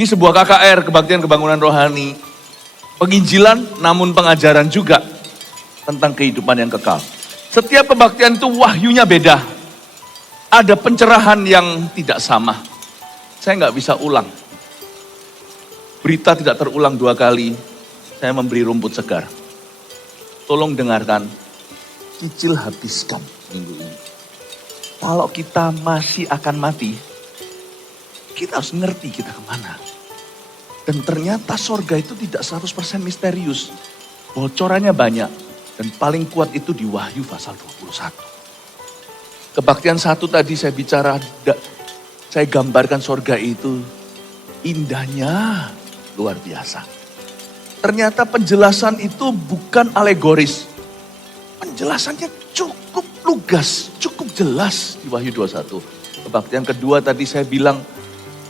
Ini sebuah KKR, kebaktian kebangunan rohani. Penginjilan namun pengajaran juga tentang kehidupan yang kekal. Setiap kebaktian itu wahyunya beda. Ada pencerahan yang tidak sama. Saya nggak bisa ulang. Berita tidak terulang 2 kali. Saya memberi rumput segar. Tolong dengarkan. Cicil habiskan minggu ini. Kalau kita masih akan mati, kita harus ngerti kita kemana. Dan ternyata sorga itu tidak 100% misterius. Bocorannya banyak. Dan paling kuat itu di Wahyu pasal 21. Kebaktian 1 tadi saya bicara, saya gambarkan sorga itu indahnya luar biasa. Ternyata penjelasan itu bukan alegoris. Penjelasannya cukup lugas, cukup jelas di Wahyu 21. Kebaktian kedua tadi saya bilang,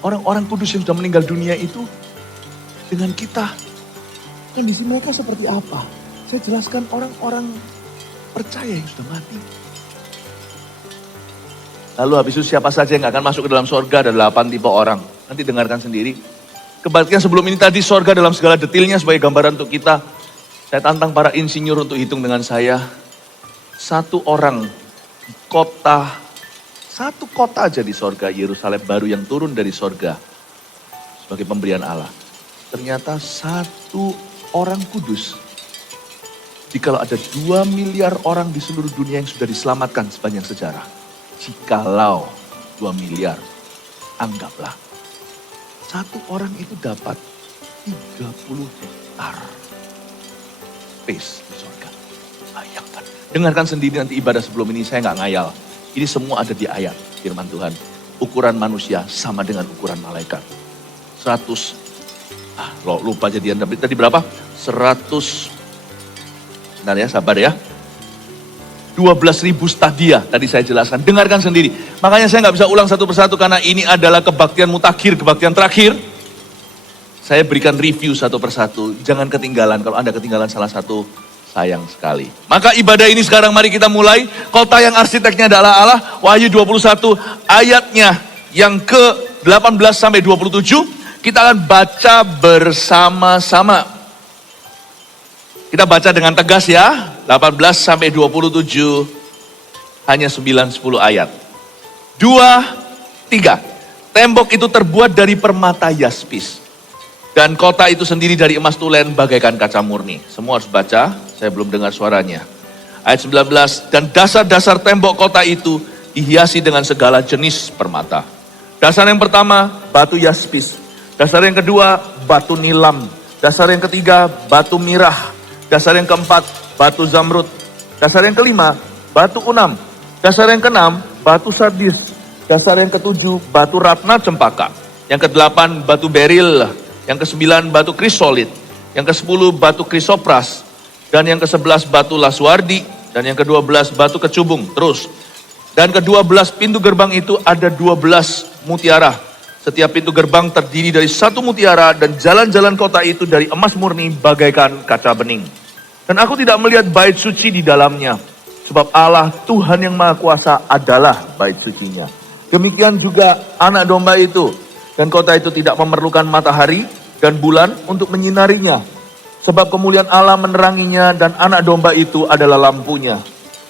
orang-orang kudus yang sudah meninggal dunia itu dengan kita, kondisi mereka seperti apa? Saya jelaskan orang-orang percaya yang sudah mati. Lalu habis itu siapa saja yang akan masuk ke dalam sorga, ada 8 tipe orang. Nanti dengarkan sendiri. Kebaktian sebelum ini tadi sorga dalam segala detailnya sebagai gambaran untuk kita. Saya tantang para insinyur untuk hitung dengan saya. 1 orang di kota, 1 kota aja di sorga, Yerusalem baru yang turun dari sorga sebagai pemberian Allah. Ternyata 1 orang kudus. Jikalau ada 2 miliar orang di seluruh dunia yang sudah diselamatkan sepanjang sejarah. Jikalau 2 miliar, anggaplah. 1 orang itu dapat 30 hektar space di surga. Bayangkan. Dengarkan sendiri nanti ibadah sebelum ini, saya nggak ngayal. Ini semua ada di ayat firman Tuhan. Ukuran manusia sama dengan ukuran malaikat. 100 lupa jadian tadi berapa? 100, bentar ya, sabar ya. 12.000 stadia tadi saya jelaskan. Dengarkan sendiri. Makanya saya nggak bisa ulang satu persatu karena ini adalah kebaktian mutakhir, kebaktian terakhir. Saya berikan review satu persatu. Jangan ketinggalan. Kalau Anda ketinggalan salah satu, sayang sekali. Maka ibadah ini sekarang mari kita mulai. Kota yang arsiteknya adalah Allah. Wahyu 21 ayatnya yang ke-18 sampai 27. Kita akan baca bersama-sama. Kita baca dengan tegas ya. 18 sampai 27. Hanya 9-10 ayat. 2, 3. Tembok itu terbuat dari permata yaspis. Dan kota itu sendiri dari emas tulen bagaikan kaca murni. Semua harus baca. Saya belum dengar suaranya. Ayat 19. Dan dasar-dasar tembok kota itu dihiasi dengan segala jenis permata. Dasar yang pertama, batu yaspis. Dasar yang kedua, batu nilam. Dasar yang ketiga, batu mirah. Dasar yang keempat, batu zamrud. Dasar yang kelima, batu unam. Dasar yang keenam, batu sardis. Dasar yang ketujuh, batu ratna cempaka. Yang kedelapan, batu beril. Yang ke-9, batu krisolit. Yang ke-10, batu krisopras. Dan yang ke-11, batu laswardi. Dan yang ke-12, batu kecubung. Terus. Dan ke-12 pintu gerbang itu ada 12 mutiara. Setiap pintu gerbang terdiri dari 1 mutiara dan jalan-jalan kota itu dari emas murni bagaikan kaca bening. Dan aku tidak melihat bait suci di dalamnya. Sebab Allah Tuhan yang Maha Kuasa adalah bait sucinya. Demikian juga anak domba itu. Dan kota itu tidak memerlukan matahari dan bulan untuk menyinarinya. Sebab kemuliaan Allah meneranginya dan anak domba itu adalah lampunya.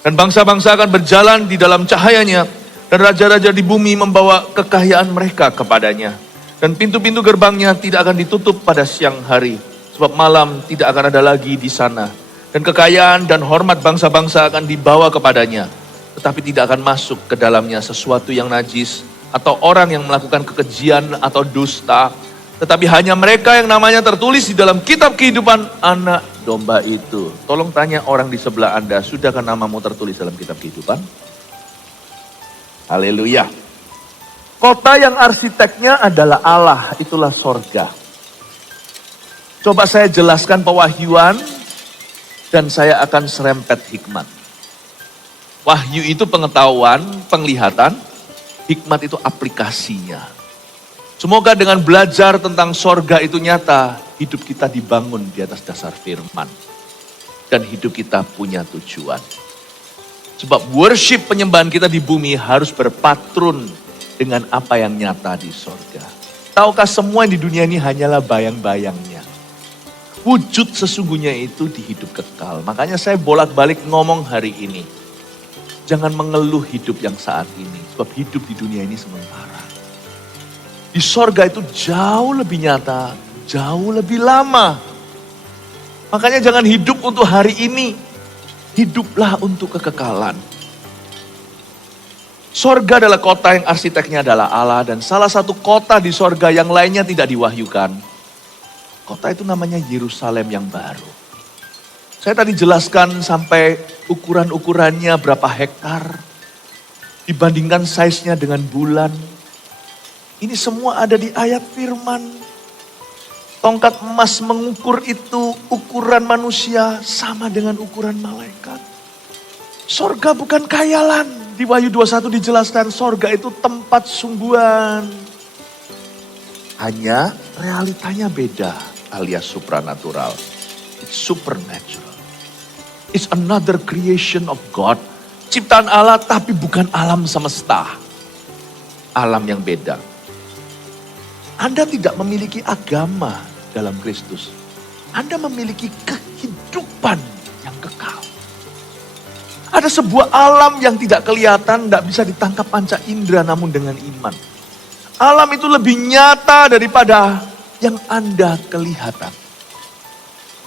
Dan bangsa-bangsa akan berjalan di dalam cahayanya. Dan raja-raja di bumi membawa kekayaan mereka kepadanya. Dan pintu-pintu gerbangnya tidak akan ditutup pada siang hari. Sebab malam tidak akan ada lagi di sana. Dan kekayaan dan hormat bangsa-bangsa akan dibawa kepadanya. Tetapi tidak akan masuk ke dalamnya sesuatu yang najis. Atau orang yang melakukan kekejian atau dusta. Tetapi hanya mereka yang namanya tertulis di dalam kitab kehidupan anak domba itu. Tolong tanya orang di sebelah Anda, sudahkah namamu tertulis dalam kitab kehidupan? Haleluya. Kota yang arsiteknya adalah Allah, itulah sorga. Coba saya jelaskan pewahyuan dan saya akan serempet hikmat. Wahyu itu pengetahuan, penglihatan, hikmat itu aplikasinya. Semoga dengan belajar tentang sorga itu nyata, hidup kita dibangun di atas dasar firman. Dan hidup kita punya tujuan. Sebab worship penyembahan kita di bumi harus berpatrun dengan apa yang nyata di sorga. Tahukah semua di dunia ini hanyalah bayang-bayangnya. Wujud sesungguhnya itu di hidup kekal. Makanya saya bolak-balik ngomong hari ini. Jangan mengeluh hidup yang saat ini. Sebab hidup di dunia ini sementara. Di sorga itu jauh lebih nyata, jauh lebih lama. Makanya jangan hidup untuk hari ini. Hiduplah untuk kekekalan. Sorga adalah kota yang arsiteknya adalah Allah. Dan salah satu kota di sorga yang lainnya tidak diwahyukan. Kota itu namanya Yerusalem yang baru. Saya tadi jelaskan sampai ukuran-ukurannya berapa hektar. Dibandingkan size-nya dengan bulan. Ini semua ada di ayat firman. Tongkat emas mengukur itu ukuran manusia sama dengan ukuran malaikat. Sorga bukan khayalan. Di Wahyu 21 dijelaskan sorga itu tempat sungguhan. Hanya realitanya beda alias supranatural. It's supernatural. It's another creation of God. Ciptaan Allah tapi bukan alam semesta. Alam yang beda. Anda tidak memiliki agama dalam Kristus. Anda memiliki kehidupan yang kekal. Ada sebuah alam yang tidak kelihatan, tidak bisa ditangkap panca indera namun dengan iman. Alam itu lebih nyata daripada yang Anda kelihatan.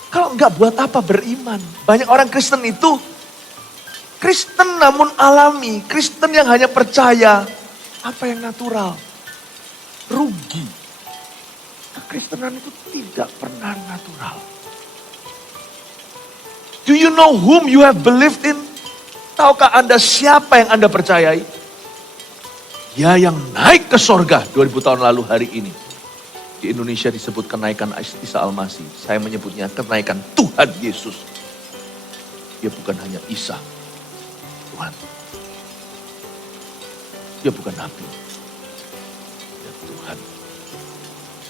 Kalau enggak buat apa beriman? Banyak orang Kristen itu Kristen namun alami. Kristen yang hanya percaya apa yang natural. Rugi. Kekristenan itu tidak pernah natural. Do you know whom you have believed in? Tahukah Anda siapa yang Anda percayai? Dia yang naik ke sorga 2000 tahun lalu hari ini. Di Indonesia disebut kenaikan Isa Al-Masih. Saya menyebutnya kenaikan Tuhan Yesus. Dia bukan hanya Isa. Tuhan. Dia bukan Nabi. Dia Tuhan.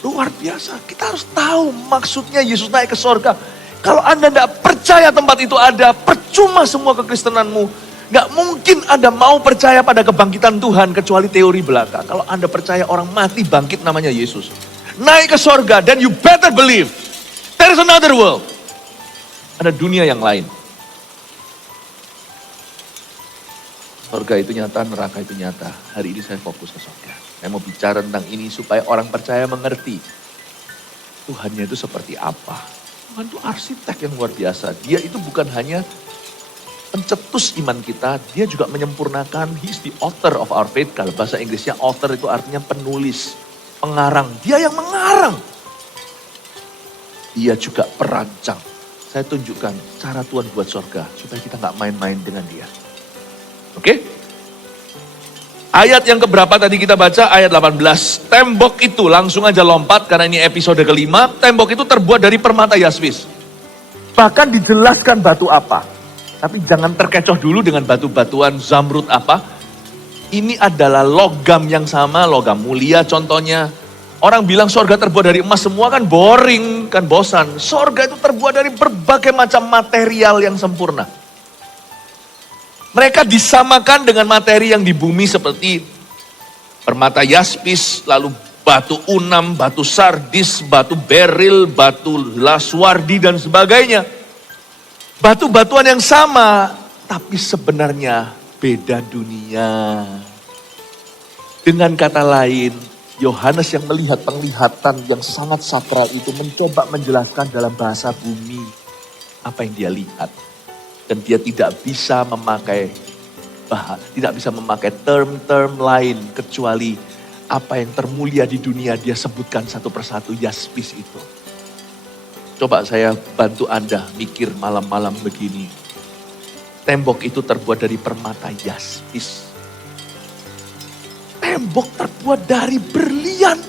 Luar biasa. Kita harus tahu maksudnya Yesus naik ke sorga. Kalau Anda tidak percaya tempat itu ada, percuma semua kekristenanmu. Gak mungkin Anda mau percaya pada kebangkitan Tuhan kecuali teori belaka. Kalau Anda percaya orang mati bangkit namanya Yesus. Naik ke sorga, then you better believe. There is another world. Ada dunia yang lain. Sorga itu nyata, neraka itu nyata. Hari ini saya fokus ke sorga. Saya mau bicara tentang ini supaya orang percaya mengerti. Tuhannya itu seperti apa. Tuhan itu arsitek yang luar biasa. Dia itu bukan hanya pencetus iman kita, dia juga menyempurnakan. He is the author of our faith. Kalau bahasa Inggrisnya author itu artinya penulis. Pengarang, dia yang mengarang. Dia juga perancang. Saya tunjukkan cara Tuhan buat sorga, supaya kita gak main-main dengan dia. Oke? Ayat yang keberapa tadi kita baca? Ayat 18. Tembok itu, langsung aja lompat karena ini episode kelima. Tembok itu terbuat dari permata yasmis. Bahkan dijelaskan batu apa. Tapi jangan terkecoh dulu dengan batu-batuan zamrud apa. Ini adalah logam yang sama, logam mulia contohnya. Orang bilang sorga terbuat dari emas semua kan boring, kan bosan. Sorga itu terbuat dari berbagai macam material yang sempurna. Mereka disamakan dengan materi yang di bumi seperti permata yaspis, lalu batu unam, batu sardis, batu beril, batu laswardi dan sebagainya. Batu-batuan yang sama, tapi sebenarnya beda dunia. Dengan kata lain, Yohanes yang melihat penglihatan yang sangat sakral itu mencoba menjelaskan dalam bahasa bumi apa yang dia lihat. Dan dia tidak bisa memakai term-term lain kecuali apa yang termulia di dunia dia sebutkan satu persatu yaspis itu. Coba saya bantu Anda mikir malam-malam begini. Tembok itu terbuat dari permata yaspis. Tembok terbuat dari berlian.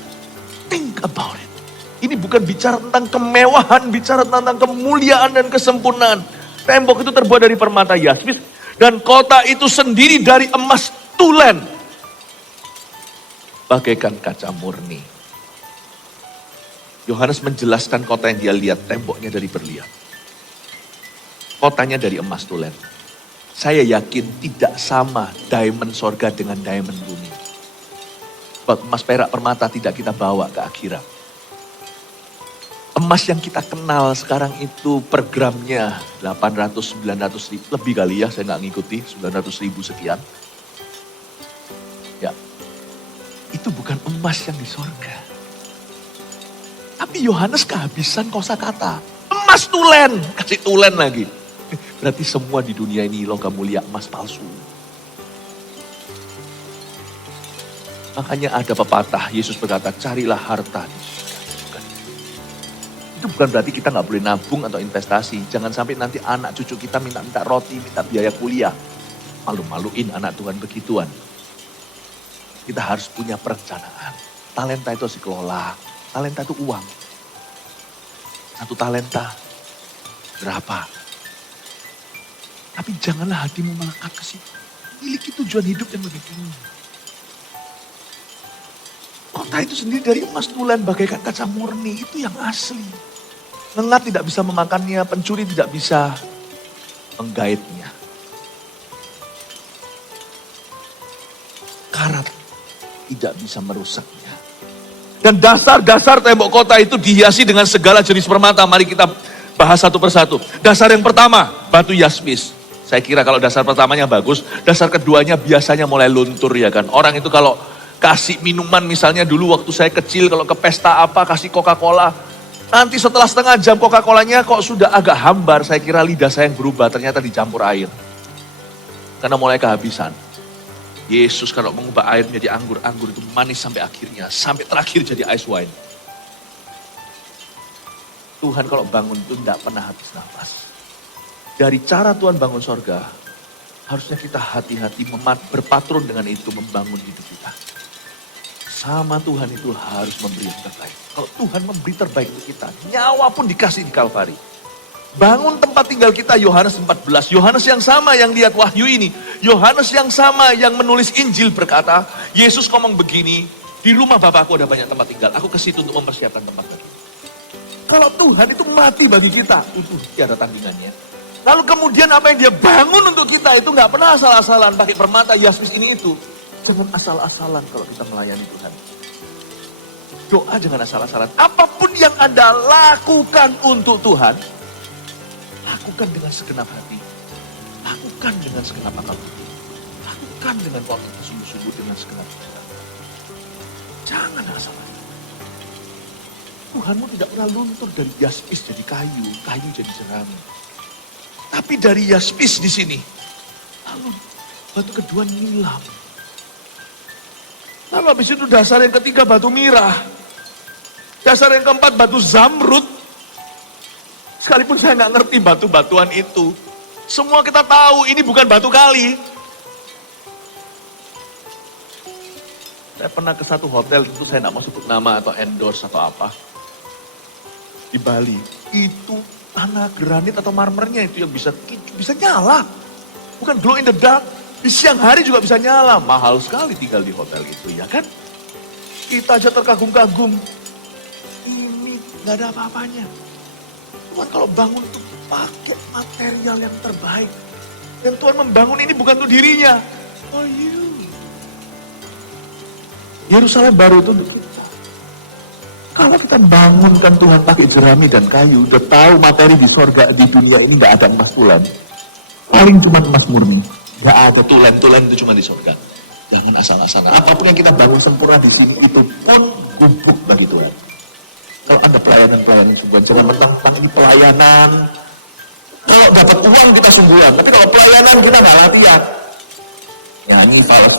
Think about it. Ini bukan bicara tentang kemewahan, bicara tentang kemuliaan dan kesempurnaan. Tembok itu terbuat dari permata yaspis. Dan kota itu sendiri dari emas tulen. Bagaikan kaca murni. Yohanes menjelaskan kota yang dia lihat, temboknya dari berlian. Kotanya dari emas tulen. Saya yakin tidak sama diamond sorga dengan diamond bumi. Sebab emas, perak, permata tidak kita bawa ke akhirat. Emas yang kita kenal sekarang itu per gramnya 800, 900 ribu. Lebih kali ya, saya nggak ngikuti, 900 ribu sekian. Ya, itu bukan emas yang di sorga. Tapi Yohanes kehabisan kosakata. Emas tulen, kasih tulen lagi. Berarti semua di dunia ini logam mulia emas palsu. Makanya ada pepatah, Yesus berkata, carilah harta di surga. Itu bukan berarti kita nggak boleh nabung atau investasi. Jangan sampai nanti anak cucu kita minta roti, minta biaya kuliah. Malu-maluin anak Tuhan begituan. Kita harus punya perencanaan. Talenta itu harus dikelola. Talenta itu uang. Satu talenta berapa? Tapi janganlah hatimu melekat ke situ. Miliki tujuan hidup yang lebih tinggi. Kota itu sendiri dari emas tulen bagaikan kaca murni, itu yang asli. Lengat tidak bisa memakannya, pencuri tidak bisa menggaitnya. Karat tidak bisa merusaknya. Dan dasar-dasar tembok kota itu dihiasi dengan segala jenis permata. Mari kita bahas satu persatu. Dasar yang pertama, batu yaspis. Saya kira kalau dasar pertamanya bagus, dasar keduanya biasanya mulai luntur ya kan. Orang itu kalau kasih minuman misalnya dulu waktu saya kecil, kalau ke pesta apa kasih Coca-Cola. Nanti setelah setengah jam Coca-Colanya kok sudah agak hambar, saya kira lidah saya yang berubah, ternyata dicampur air. Karena mulai kehabisan. Yesus kalau mengubah air menjadi anggur-anggur itu manis sampai akhirnya, sampai terakhir jadi ice wine. Tuhan kalau bangun itu tidak pernah habis nafas. Dari cara Tuhan bangun sorga, harusnya kita hati-hati berpatron dengan itu membangun hidup kita. Sama Tuhan itu harus memberi yang terbaik. Kalau Tuhan memberi terbaik untuk kita, nyawa pun dikasih di Kalvari. Bangun tempat tinggal kita, Yohanes 14. Yohanes yang sama yang lihat wahyu ini. Yohanes yang sama yang menulis Injil berkata, Yesus ngomong begini, di rumah Bapakku ada banyak tempat tinggal. Aku ke situ untuk mempersiapkan tempat bagi. Kalau Tuhan itu mati bagi kita, itu tiada tandingannya. Lalu kemudian apa yang dia bangun untuk kita itu nggak pernah asal-asalan pakai permata yaspis ini itu. Jangan asal-asalan kalau kita melayani Tuhan. Doa jangan asal-asalan. Apapun yang Anda lakukan untuk Tuhan, lakukan dengan segenap hati. Lakukan dengan segenap akal. Lakukan dengan waktu sungguh-sungguh dengan segenap hati. Jangan asal-asalan. Tuhanmu tidak pernah luntur dari yaspis jadi kayu, kayu jadi jerami. Tapi dari yaspis di sini, lalu batu kedua nilam. Lalu habis itu dasar yang ketiga batu mirah. Dasar yang keempat batu zamrud. Sekalipun saya nggak ngerti batu-batuan itu. Semua kita tahu ini bukan batu kali. Saya pernah ke satu hotel, itu saya nggak mau sebut nama atau endorse atau apa. Di Bali, itu tanah granit atau marmernya itu yang bisa nyala. Bukan glow in the dark. Di siang hari juga bisa nyala. Mahal sekali tinggal di hotel itu, ya kan? Kita aja terkagum-kagum. Ini gak ada apa-apanya. Tuhan kalau bangun itu pakai material yang terbaik. Yang Tuhan membangun ini bukan untuk dirinya. Oh you. Yerusalem baru itu untuk kita. Kalau kita bangunkan Tuhan pakai jerami dan kayu, udah tahu materi di sorga, di dunia ini gak ada emas tulen. Paling cuma emas murni. Gak ada tulen itu cuma di surga. Jangan asal-asalan. Apapun yang kita bangun sempurna di sini itu pun bubuk bagi Tuhan. Kalau Anda pelayanan Tuhan, jangan mentang-mentang ini pelayanan. Kalau dapat uang kita sungguhan, tapi kalau pelayanan kita nggak latihan. Ya ini salah.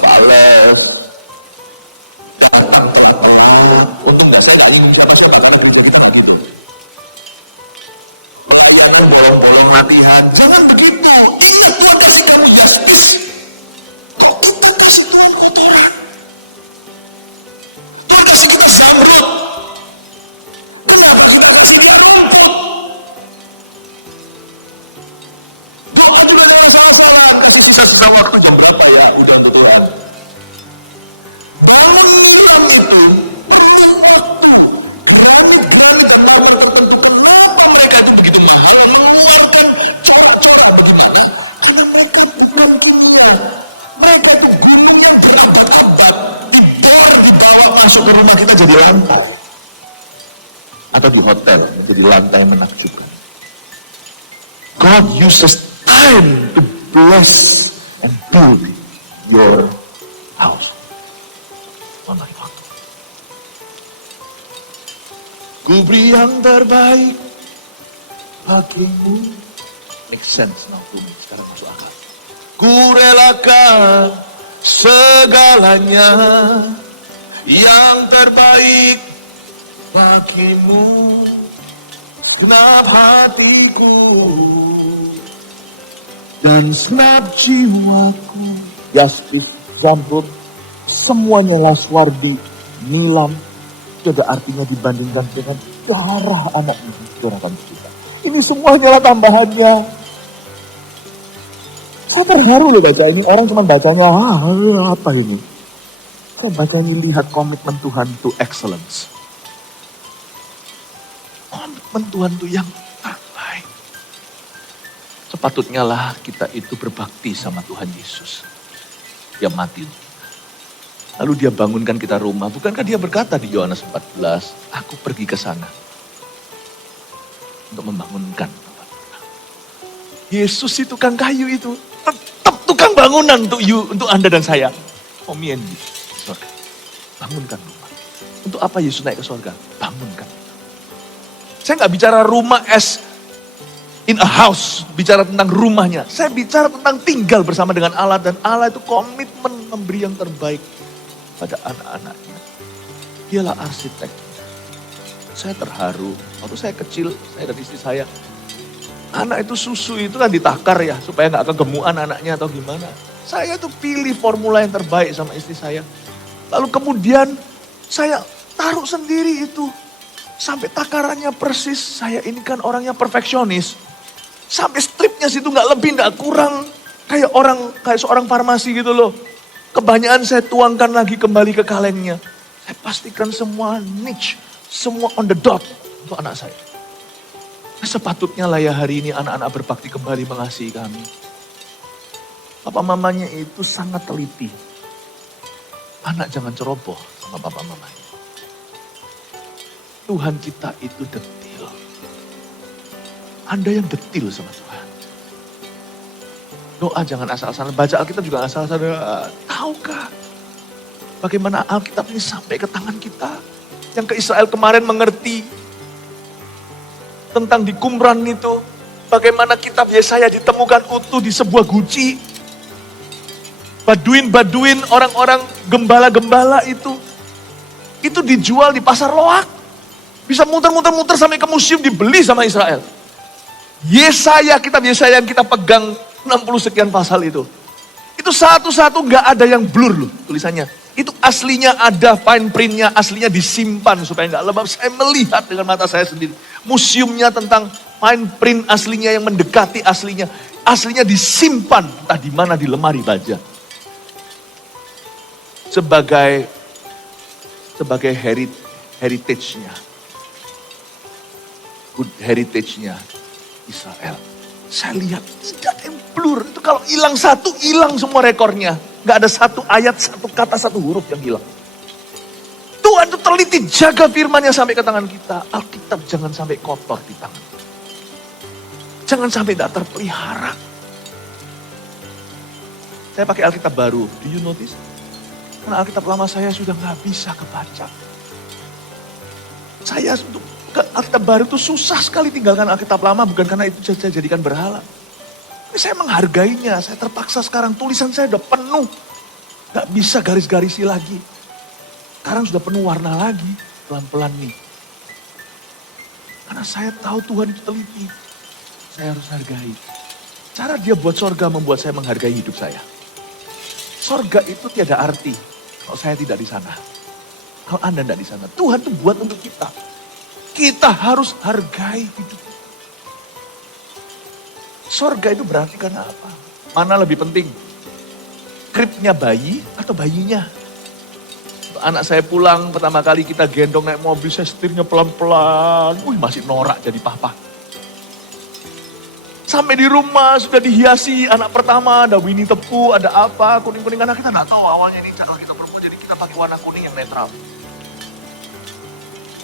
Latihan, jangan begitu. Ingat Tuhan kasih kamu yaspis. Tuhan kasih kita zamrud. atau di hotel menjadi lantai menakjubkan. God uses time to bless and build your house. Oh my God. Ku beri yang terbaik bagimu. Make sense now to me. Sekarang masuk akal. Ku relakan segalanya yang terbaik bagimu. Genap hatiku dan senap jiwaku. Yastus, Zamrud, semuanya lah Swardi, Nilam. Itu ada artinya dibandingkan dengan darah anak ini, saudara kita. Ini semuanya lah tambahannya. Saya terharu loh baca ini. Orang cuma bacanya, apa ini? Kok bacanya lihat komitmen Tuhan to excellence. Komitmen Tuhan itu yang terbaik. Sepatutnya lah kita itu berbakti sama Tuhan Yesus. Dia mati. Lalu dia bangunkan kita rumah. Bukankah dia berkata di Yohanes 14, aku pergi ke sana untuk membangunkan. Yesus itu tukang kayu itu tetap tukang bangunan untuk Anda dan saya. Oh me and you, sorga. Bangunkan rumah. Untuk apa Yesus naik ke surga? Bangunkan. Saya nggak bicara rumah as in a house, bicara tentang rumahnya. Saya bicara tentang tinggal bersama dengan Allah, dan Allah itu komitmen memberi yang terbaik pada anak-anaknya. Dialah arsitek. Saya terharu. Waktu saya kecil, saya dan istri saya, anak itu susu itu kan ditakar ya, supaya nggak kegemuan anaknya atau gimana. Saya tuh pilih formula yang terbaik sama istri saya. Lalu kemudian saya taruh sendiri itu. Sampai takarannya persis. Saya ini kan orangnya perfeksionis. Sampai stripnya situ nggak lebih, nggak kurang. Kayak seorang farmasi gitu loh. Kebanyakan saya tuangkan lagi kembali ke kalengnya. Saya pastikan semua niche, semua on the dot untuk anak saya. Sepatutnya lah ya hari ini anak-anak berbakti kembali mengasihi kami. Papa mamanya itu sangat teliti. Anak jangan ceroboh sama papa mamanya. Tuhan kita itu detil. Anda yang detil sama Tuhan. Doa jangan asal-asalan. Baca Alkitab juga asal-asalan. Tahukah bagaimana Alkitab ini sampai ke tangan kita? Yang ke Israel kemarin mengerti tentang di Qumran itu. Bagaimana kitab Yesaya ditemukan utuh di sebuah guci. Baduin-baduin, orang-orang gembala-gembala itu dijual di pasar loak. Bisa muter-muter sampai ke museum, dibeli sama Israel. Yesaya, kitab Yesaya yang kita pegang 60 sekian pasal itu. Itu satu-satu gak ada yang blur loh tulisannya. Itu aslinya ada fine printnya, aslinya disimpan supaya gak lebam. Saya melihat dengan mata saya sendiri. Museumnya tentang fine print aslinya yang mendekati aslinya. Aslinya disimpan, entah di mana di lemari baja. Sebagai heritage-nya. Good heritage-nya Israel. Saya lihat tidak ada yang blur. Itu kalau hilang satu, hilang semua rekornya. Gak ada satu ayat, satu kata, satu huruf yang hilang. Tuhan itu teliti jaga firman-Nya sampai ke tangan kita. Alkitab jangan sampai kotor di tangan. Jangan sampai tidak terpelihara. Saya pakai Alkitab baru. Do you notice? Karena Alkitab lama saya sudah gak bisa kebaca. Saya untuk Alkitab baru itu susah sekali tinggalkan Alkitab lama, bukan karena itu saya jadikan berhala. Tapi saya menghargainya, saya terpaksa sekarang tulisan saya udah penuh. Gak bisa garis-garisi lagi. Sekarang sudah penuh warna lagi, pelan-pelan nih. Karena saya tahu Tuhan itu teliti. Saya harus hargai. Cara dia buat sorga membuat saya menghargai hidup saya. Sorga itu tiada arti kalau saya tidak di sana. Kalau Anda tidak di sana, Tuhan itu buat untuk kita. Kita harus hargai hidup. Sorga itu berarti karena apa? Mana lebih penting? Kripnya bayi atau bayinya? Anak saya pulang pertama kali kita gendong naik mobil, saya setirnya pelan-pelan. Masih norak jadi papa. Sampai di rumah sudah dihiasi anak pertama, ada Winnie Tepu, ada apa, kuning-kuning. Karena kita nggak tahu awalnya ini channel kita perempuan, jadi kita pakai warna kuning yang netral.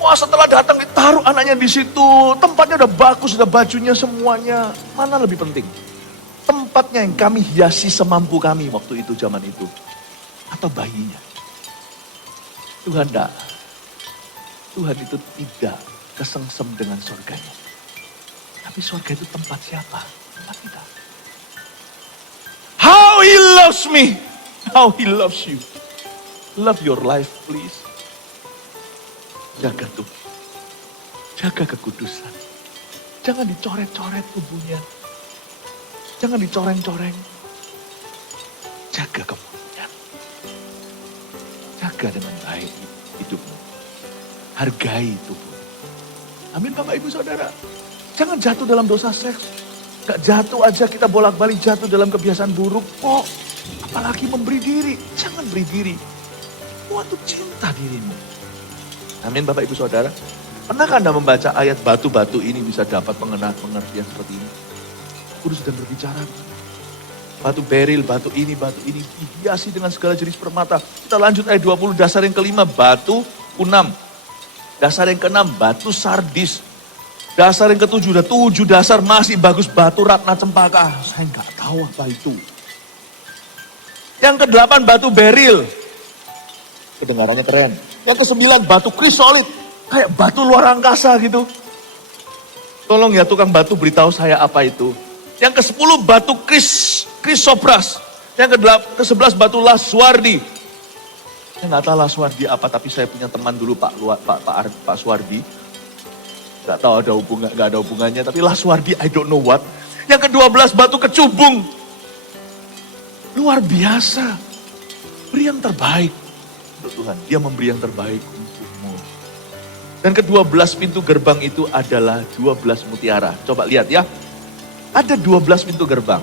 Wah, setelah datang ditaruh anaknya di situ. Tempatnya udah bagus, udah bajunya semuanya. Mana lebih penting? Tempatnya yang kami hiasi semampu kami waktu itu, zaman itu. Atau bayinya? Tuhan enggak. Tuhan itu tidak kesengsem dengan surganya. Tapi surga itu tempat siapa? Tempat kita. How he loves me. How he loves you. Love your life, please. Jaga tubuh. Jaga kekudusan. Jangan dicoret-coret tubuhnya. Jangan dicoreng-coreng. Jaga kemurnian. Jaga dengan baik hidupmu. Hargai tubuh. Amin Bapak Ibu Saudara. Jangan jatuh dalam dosa seks. Gak jatuh aja kita bolak-balik jatuh dalam kebiasaan buruk kok. Apalagi memberi diri. Jangan beri diri. Tuhan tuh cinta dirimu. Amin Bapak Ibu Saudara. Pernahkah Anda membaca ayat batu-batu ini bisa dapat pengertian seperti ini? Kudus sedang berbicara. Batu beril, batu ini dihiasi dengan segala jenis permata. Kita lanjut ayat 20, dasar yang kelima, batu kunam. Dasar yang keenam, batu sardis. Dasar yang ketujuh, udah 7 dasar masih bagus, batu ratna cempaka. Saya nggak tahu apa itu. Yang ke-8, batu beril. Kedengarannya keren. Yang ke-9, batu krisolit. Kayak batu luar angkasa gitu. Tolong ya tukang batu beritahu saya apa itu. Yang ke-10, batu krisopras. Yang ke-11, batu laswardi. Saya nggak tahu laswardi apa, tapi saya punya teman dulu Pak Swardi. Nggak tahu nggak ada hubungannya, tapi laswardi I don't know what. Yang ke-12, batu kecubung. Luar biasa. Beri yang terbaik untuk Tuhan. Dia memberi yang terbaik untukmu. Dan ke-12 pintu gerbang itu adalah 12 mutiara. Coba lihat ya. Ada 12 pintu gerbang.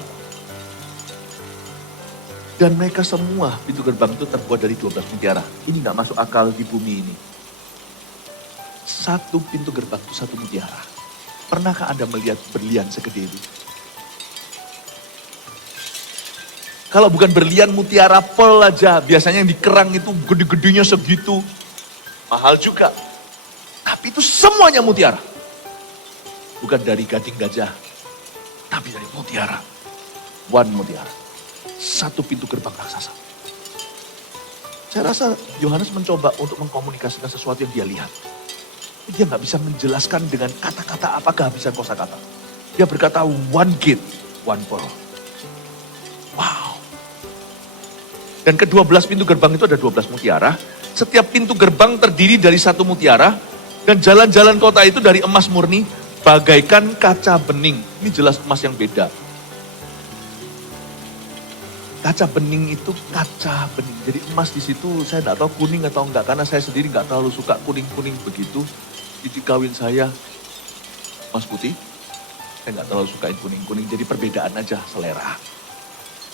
Dan mereka semua pintu gerbang itu terbuat dari 12 mutiara. Ini gak masuk akal di bumi ini. Satu pintu gerbang itu satu mutiara. Pernahkah Anda melihat berlian segede itu? Kalau bukan berlian mutiara pearl aja, biasanya yang di kerang itu gede-gedenya segitu. Mahal juga. Tapi itu semuanya mutiara. Bukan dari gading gajah, tapi dari mutiara. One mutiara. Satu pintu gerbang raksasa. Saya rasa Yohanes mencoba untuk mengkomunikasikan sesuatu yang dia lihat. Dia nggak bisa menjelaskan dengan kata-kata apa kehabisan kosakata. Dia berkata one gate, one pearl. Wow. Dan ke-12 pintu gerbang itu ada 12 mutiara. Setiap pintu gerbang terdiri dari satu mutiara. Dan jalan-jalan kota itu dari emas murni bagaikan kaca bening. Ini jelas emas yang beda. Kaca bening itu kaca bening. Jadi emas di situ saya tidak tahu kuning atau enggak. Karena saya sendiri enggak terlalu suka kuning-kuning begitu. Jadi kawin saya emas putih. Saya enggak terlalu sukain kuning-kuning. Jadi perbedaan aja selera.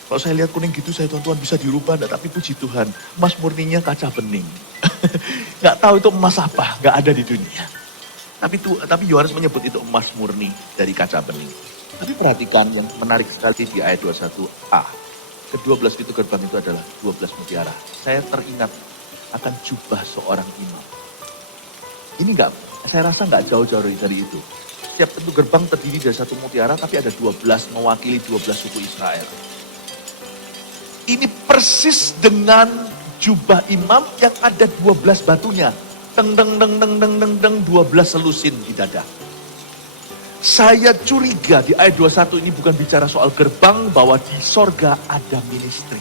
Kalau saya lihat kuning gitu saya Tuhan bisa dirubah. Tapi puji Tuhan emas murninya kaca bening. Enggak tahu itu emas apa. Enggak ada di dunia. Tapi Yohanes menyebut itu emas murni dari kaca bening. Tapi perhatikan yang menarik sekali di ayat 21a. Ke-12 pintu gerbang itu adalah 12 mutiara. Saya teringat akan jubah seorang imam. Ini saya rasa enggak jauh-jauh dari itu. Setiap pintu gerbang terdiri dari satu mutiara, tapi ada 12 mewakili 12 suku Israel. Ini persis dengan jubah imam yang ada 12 batunya. Deng, 12 selusin di dada. Saya curiga di ayat 21 ini bukan bicara soal gerbang, bahwa di sorga ada ministry.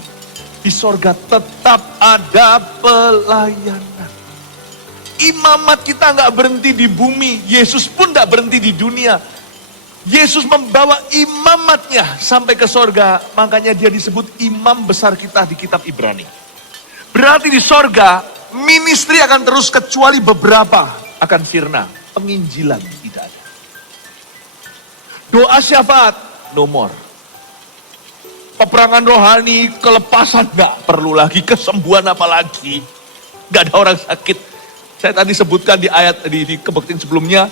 Di sorga tetap ada pelayanan. Imamat kita nggak berhenti di bumi, Yesus pun nggak berhenti di dunia. Yesus membawa imamatnya sampai ke sorga, makanya dia disebut imam besar kita di kitab Ibrani. Berarti di sorga, ministry akan terus kecuali beberapa akan sirna. Penginjilan tidak ada. Doa syafaat, no more. Peperangan rohani, kelepasan, gak perlu lagi. Kesembuhan apalagi. Gak ada orang sakit. Saya tadi sebutkan di ayat, di kebaktian sebelumnya.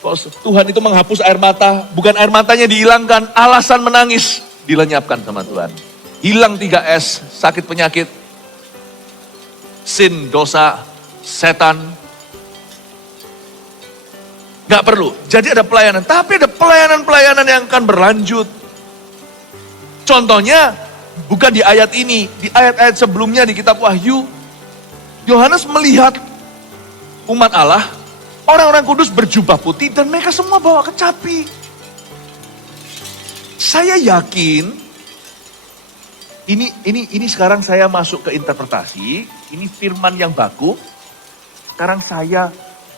Kalau Tuhan itu menghapus air mata, bukan air matanya dihilangkan, alasan menangis dilenyapkan sama Tuhan. Hilang 3S, sakit penyakit, sin, dosa, setan, Gak perlu. Jadi ada pelayanan. Tapi ada pelayanan-pelayanan yang akan berlanjut. Contohnya, bukan di ayat ini. Di ayat-ayat sebelumnya di kitab Wahyu. Yohanes melihat umat Allah. Orang-orang kudus berjubah putih. Dan mereka semua bawa kecapi. Saya yakin. Ini sekarang saya masuk ke interpretasi. Ini firman yang baku. Sekarang saya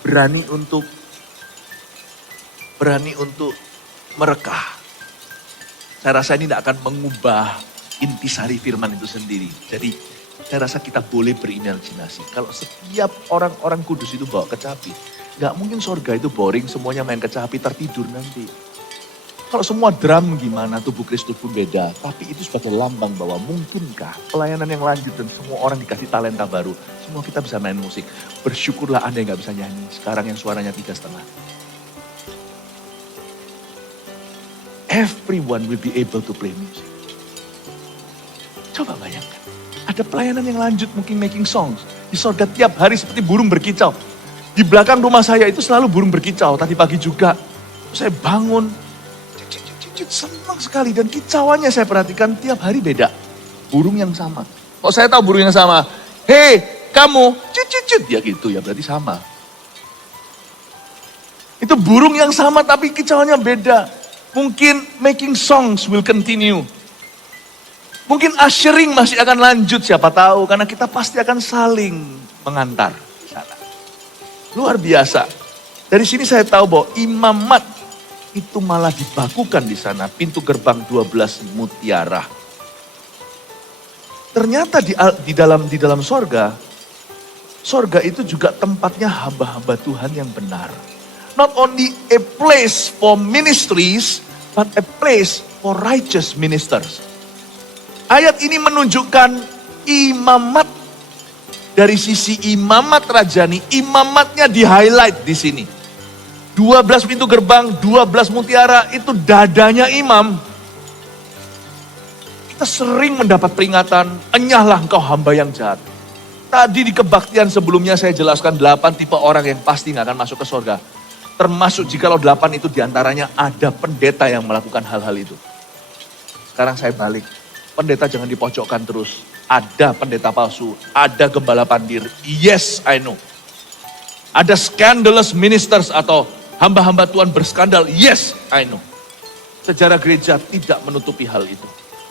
berani untuk mereka. Saya rasa ini tidak akan mengubah intisari firman itu sendiri. Jadi saya rasa kita boleh berimajinasi. Kalau setiap orang-orang kudus itu bawa kecapi, gak mungkin sorga itu boring, semuanya main kecapi tertidur nanti. Kalau semua drum gimana, tubuh Kristus pun beda. Tapi itu sebagai lambang bahwa mungkinkah pelayanan yang lanjut dan semua orang dikasih talenta baru. Semua kita bisa main musik. Bersyukurlah Anda yang gak bisa nyanyi. Sekarang yang suaranya 3,5. Everyone will be able to play music. Coba bayangkan. Ada pelayanan yang lanjut, mungkin making songs. Di sorga tiap hari seperti burung berkicau. Di belakang rumah saya itu selalu burung berkicau. Tadi pagi juga saya bangun. Senang sekali. Dan kicauannya saya perhatikan tiap hari beda. Burung yang sama. Kok saya tahu burung yang sama? Hei kamu, cut. Ya gitu ya berarti sama. Itu burung yang sama tapi kicauannya beda. Mungkin making songs will continue. Mungkin ushering masih akan lanjut, siapa tahu. Karena kita pasti akan saling mengantar di sana. Luar biasa. Dari sini saya tahu bahwa imamat itu malah dibakukan di sana. Pintu gerbang 12 mutiara. Ternyata di dalam sorga itu juga tempatnya hamba-hamba Tuhan yang benar. Not only a place for ministries, but a place for righteous ministers. Ayat ini menunjukkan imamat dari sisi imamat rajani, imamatnya di highlight di sini. 12 pintu gerbang, 12 mutiara itu dadanya imam. Kita sering mendapat peringatan, enyahlah engkau hamba yang jahat. Tadi di kebaktian sebelumnya saya jelaskan 8 tipe orang yang pasti gak akan masuk ke surga. Termasuk jikalau 8 itu diantaranya ada pendeta yang melakukan hal-hal itu. Sekarang saya balik. Pendeta jangan dipojokkan terus. Ada pendeta palsu. Ada gembala pandir. Yes, I know. Ada scandalous ministers atau hamba-hamba Tuhan berskandal. Yes, I know. Sejarah gereja tidak menutupi hal itu.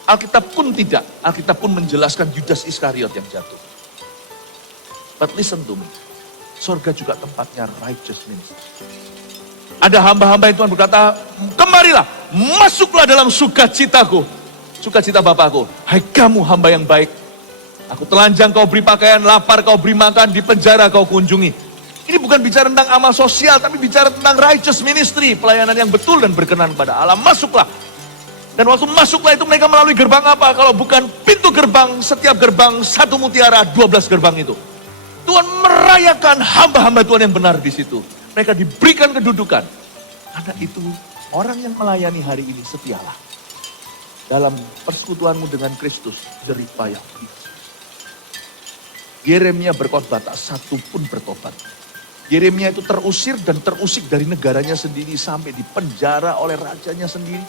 Alkitab pun tidak. Alkitab pun menjelaskan Yudas Iskariot yang jatuh. But listen to me. Surga juga tempatnya righteous ministers. Ada hamba-hamba yang Tuhan berkata, kemarilah, masuklah dalam sukacitaku. Sukacita Bapakku. Hai kamu hamba yang baik. Aku telanjang kau beri pakaian, lapar kau beri makan, di penjara kau kunjungi. Ini bukan bicara tentang amal sosial, tapi bicara tentang righteous ministry. Pelayanan yang betul dan berkenan kepada Allah. Masuklah. Dan waktu masuklah itu mereka melalui gerbang apa? Kalau bukan pintu gerbang, setiap gerbang 1 mutiara, 12 gerbang itu. Tuhan merayakan hamba-hamba Tuhan yang benar di situ. Mereka diberikan kedudukan. Karena itu orang yang melayani hari ini setialah. Dalam persekutuanmu dengan Kristus, jerih payah. Yeremia berkhotbah, tak satu pun bertobat. Yeremia itu terusir dan terusik dari negaranya sendiri sampai dipenjara oleh rajanya sendiri.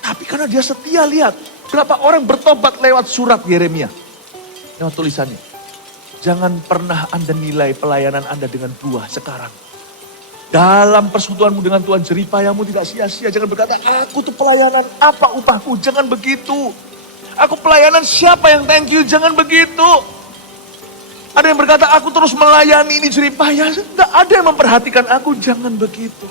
Tapi karena dia setia, lihat berapa orang bertobat lewat surat Yeremia. Lewat tulisannya. Jangan pernah Anda nilai pelayanan Anda dengan buah sekarang. Dalam persekutuanmu dengan Tuhan, jerih payahmu tidak sia-sia. Jangan berkata, aku tuh pelayanan, apa upahku? Jangan begitu. Aku pelayanan, siapa yang thank you? Jangan begitu. Ada yang berkata, aku terus melayani ini jerih payah. Tidak ada yang memperhatikan aku, jangan begitu.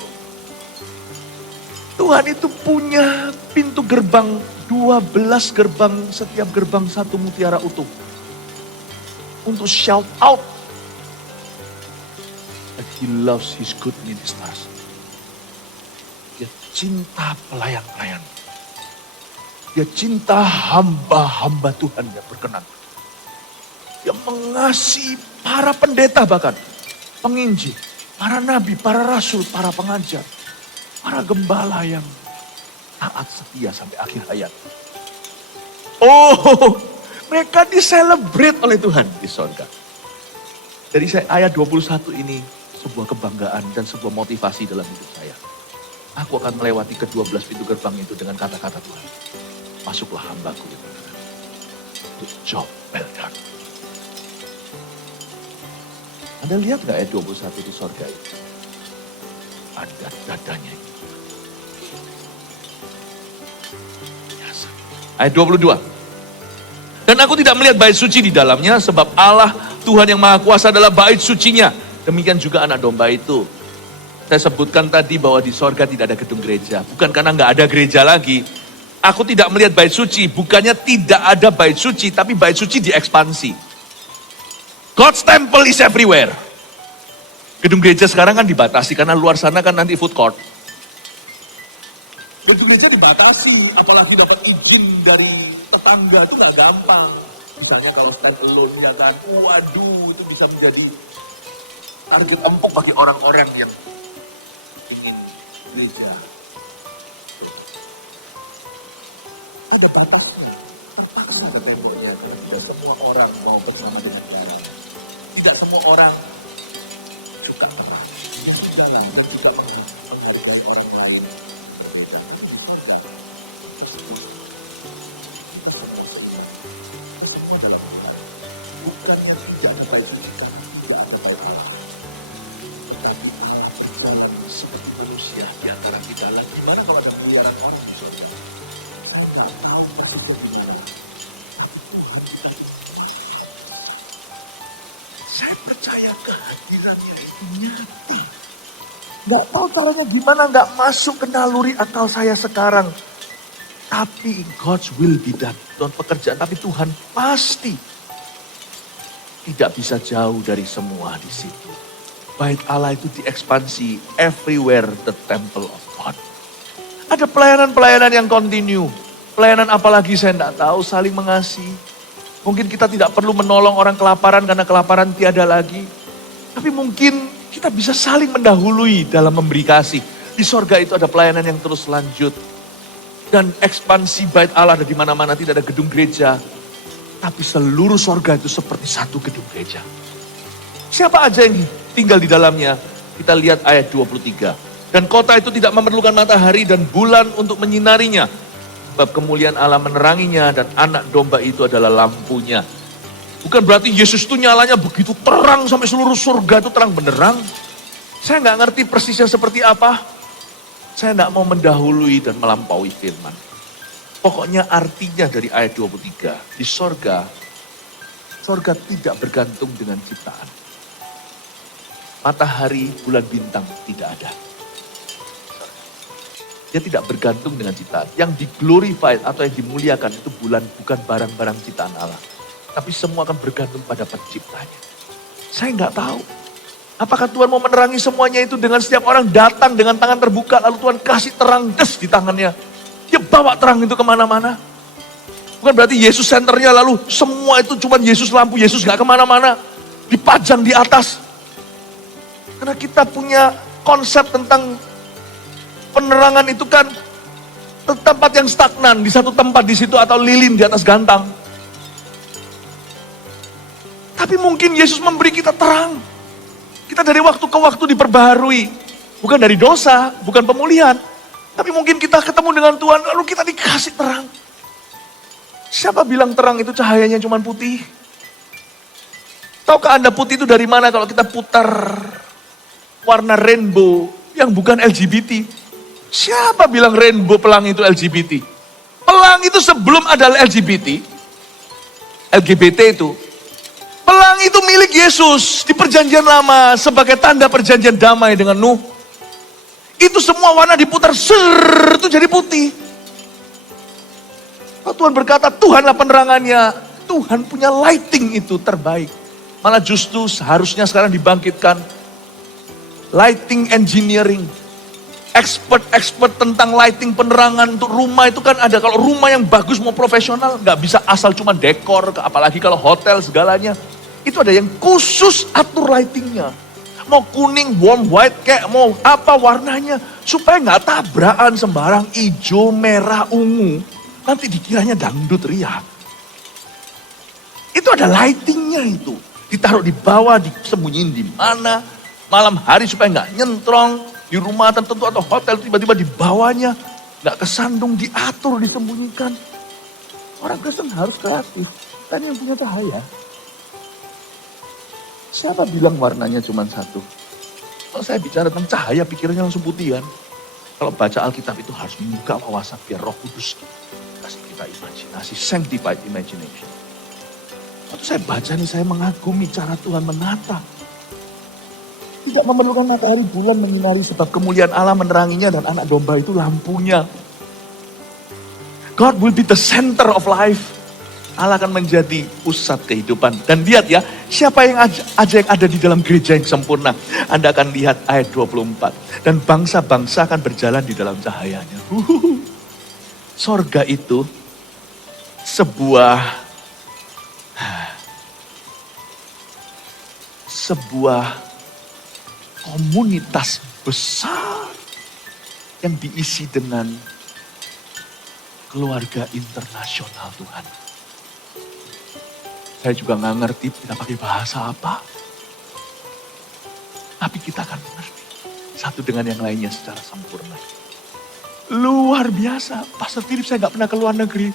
Tuhan itu punya pintu gerbang, 12 gerbang, setiap gerbang 1 mutiara utuh. Untuk shout out that he loves his good ministers. Dia cinta pelayan-pelayan. Dia cinta hamba-hamba Tuhan yang berkenan. Dia mengasihi para pendeta bahkan. Penginjil, para nabi, para rasul, para pengajar. Para gembala yang taat setia sampai akhir hayat. Oh, mereka diselebrate oleh Tuhan di sorga. Dari ayat 21 ini, sebuah kebanggaan dan sebuah motivasi dalam hidup saya. Aku akan melewati ke-12 pintu gerbang itu dengan kata-kata Tuhan. Masuklah hambaku itu. Good job, well done. Anda lihat gak ayat 21 di sorga itu? Ada dadanya itu. Biasa. Ayat 22. Dan aku tidak melihat bait suci di dalamnya, sebab Allah Tuhan yang Maha Kuasa adalah bait sucinya. Demikian juga anak domba itu. Saya sebutkan tadi bahwa di sorga tidak ada gedung gereja. Bukan karena nggak ada gereja lagi. Aku tidak melihat bait suci. Bukannya tidak ada bait suci, tapi bait suci diekspansi. God's temple is everywhere. Gedung gereja sekarang kan dibatasi karena luar sana kan nanti food court. Gedung gereja dibatasi, apalagi dapat izin dari tetangga itu nggak gampang. Misalnya kalau belum jalan, waduh itu bisa menjadi Target empuk bagi orang-orang yang ingin gereja. ada batasnya. Batasnya ke temboknya. Tidak semua orang mau bersama dengan Tuhan. Tidak semua orang suka apa. Yang di dalam dan tidak menghargai orang lain. Bukan yang tidak baik kita. Seperti manusia di antara kita lagi. Gimana kalau ada miliaran orang? Saya tak tahu pasti bagaimana. Saya percaya kehadirannya itu nyata. Nggak tahu caranya gimana nggak masuk ke naluri akal saya sekarang. Tapi God's will be done. Tuhan pekerjaan, tapi Tuhan pasti tidak bisa jauh dari semua di situ. Bait Allah itu diekspansi everywhere the temple of God. Ada pelayanan-pelayanan yang continue. Pelayanan apalagi saya tidak tahu, saling mengasihi. Mungkin kita tidak perlu menolong orang kelaparan karena kelaparan tiada lagi. Tapi mungkin kita bisa saling mendahului dalam memberi kasih. Di sorga itu ada pelayanan yang terus lanjut. Dan ekspansi bait Allah ada di mana-mana, tidak ada gedung gereja. Tapi seluruh sorga itu seperti satu gedung gereja. Siapa aja yang tinggal di dalamnya? Kita lihat ayat 23. Dan kota itu tidak memerlukan matahari dan bulan untuk menyinarinya. Sebab kemuliaan Allah meneranginya dan anak domba itu adalah lampunya. Bukan berarti Yesus itu nyalanya begitu terang sampai seluruh surga itu terang benderang. Saya nggak ngerti persisnya seperti apa. Saya nggak mau mendahului dan melampaui firman. Pokoknya artinya dari ayat 23. Di sorga tidak bergantung dengan ciptaan. Matahari, bulan, bintang tidak ada. Dia tidak bergantung dengan ciptaan. Yang di-glorified atau yang dimuliakan itu bulan, bukan barang-barang ciptaan Allah. Tapi semua akan bergantung pada penciptanya. Saya nggak tahu. Apakah Tuhan mau menerangi semuanya itu dengan setiap orang datang dengan tangan terbuka. Lalu Tuhan kasih terang des di tangannya. Dia bawa terang itu kemana-mana. Bukan berarti Yesus senternya lalu semua itu cuma Yesus lampu. Yesus nggak kemana-mana. Dipajang di atas. Karena kita punya konsep tentang penerangan itu kan tempat yang stagnan. Di satu tempat di situ atau lilin di atas gantang. Tapi mungkin Yesus memberi kita terang. Kita dari waktu ke waktu diperbaharui. Bukan dari dosa, bukan pemulihan. Tapi mungkin kita ketemu dengan Tuhan lalu kita dikasih terang. Siapa bilang terang itu cahayanya cuma putih? Tahukah Anda putih itu dari mana kalau kita putar warna rainbow yang bukan LGBT? Siapa bilang rainbow pelangi itu LGBT? Pelangi itu sebelum ada LGBT itu. Pelangi itu milik Yesus di perjanjian lama sebagai tanda perjanjian damai dengan Nuh. Itu semua warna diputar itu jadi putih. Kalau Tuhan berkata Tuhanlah penerangannya. Tuhan punya lighting itu terbaik. Malah justru seharusnya sekarang dibangkitkan lighting engineering. Expert tentang lighting penerangan untuk rumah itu kan ada. Kalau rumah yang bagus mau profesional nggak bisa asal cuma dekor. Apalagi kalau hotel segalanya. Itu ada yang khusus atur lightingnya. Mau kuning, warm white, kayak mau apa warnanya. Supaya nggak tabrakan sembarang hijau, merah, ungu. Nanti dikiranya dangdut ria. Itu ada lightingnya itu. Ditaruh di bawah, disembunyiin di mana. Malam hari supaya nggak nyentrong di rumah tertentu atau hotel, tiba-tiba dibawanya, nggak kesandung, diatur, disembunyikan. Orang Kristen harus kreatif, kan yang punya cahaya. Siapa bilang warnanya cuma satu? Kalau saya bicara tentang cahaya, pikirannya langsung putih kan. Kalau baca Alkitab itu harus membuka wawasan biar Roh Kudus kasih kita imajinasi, sanctified imagination. Waktu saya baca ini, saya mengagumi cara Tuhan menata. Tidak memerlukan matahari bulan menyinari sebab kemuliaan Allah meneranginya dan anak domba itu lampunya. God will be the center of life. Allah akan menjadi pusat kehidupan. Dan lihat ya, siapa yang aja yang ada di dalam gereja yang sempurna. Anda akan lihat ayat 24. Dan bangsa-bangsa akan berjalan di dalam cahayanya. Sorga itu sebuah komunitas besar yang diisi dengan keluarga internasional Tuhan. Saya juga nggak ngerti kita pakai bahasa apa. Tapi kita akan mengerti satu dengan yang lainnya secara sempurna. Luar biasa. Pastor Philip, saya nggak pernah ke luar negeri.